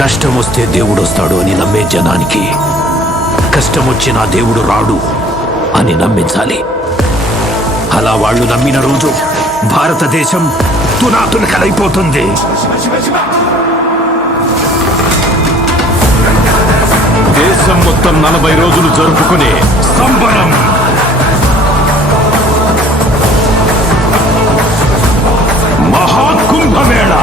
కష్టం వస్తే దేవుడు వస్తాడు అని నమ్మే జనానికి కష్టం వచ్చినా దేవుడు రాడు అని నమ్మించాలి. అలా వాళ్ళు నమ్మిన రోజు భారతదేశం తునాతునకలైపోతుంది. దేశం మొత్తం 40 రోజులు జరుపుకునే సంబరం, మహాకుంభమేళ.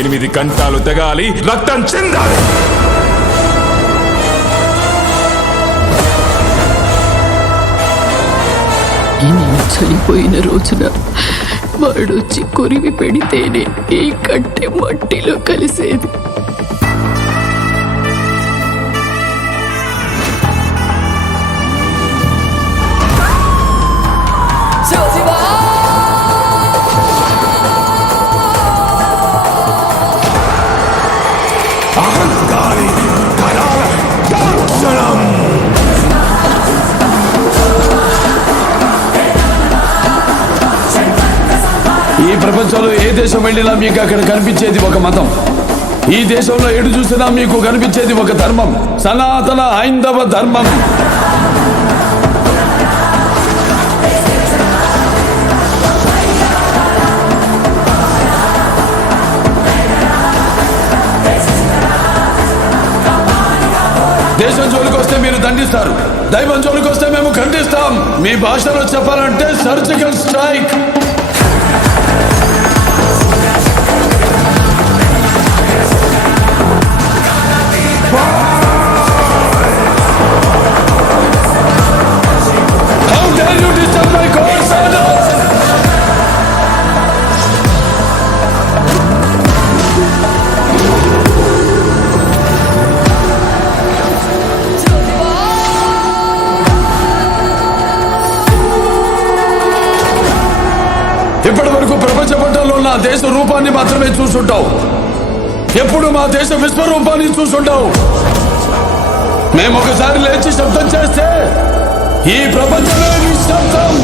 8 గంటలు తెగాలి, రక్తం చెందాలి. నేను చనిపోయిన రోజున వాడొచ్చి కొరివి పెడితేనే ఈ కట్టె మట్టిలో కలిసేది. ఈ ప్రపంచంలో ఏ దేశం వెళ్ళినా మీకు అక్కడ కనిపించేది ఒక మతం. ఈ దేశంలో ఎటు చూసినా మీకు కనిపించేది ఒక ధర్మం, సనాతన హైందవ ధర్మం. దేశం జోలికి వస్తే మీరు దండిస్తారు, దైవం జోలికి వస్తే మేము ఖండిస్తాం. మీ భాషలో చెప్పాలంటే surgical strike. How dare you disturb my course order? ఇప్పటి వరకు ప్రపంచ పటంలో నా దేశ రూపాన్ని మాత్రమే చూసుంటావు. ఎప్పుడు మా దేశ విశ్వరూపాన్ని చూసుంటావు. మేము ఒకసారి లేచి శబ్దం చేస్తే ఈ ప్రపంచమే నిశ్శబ్దం.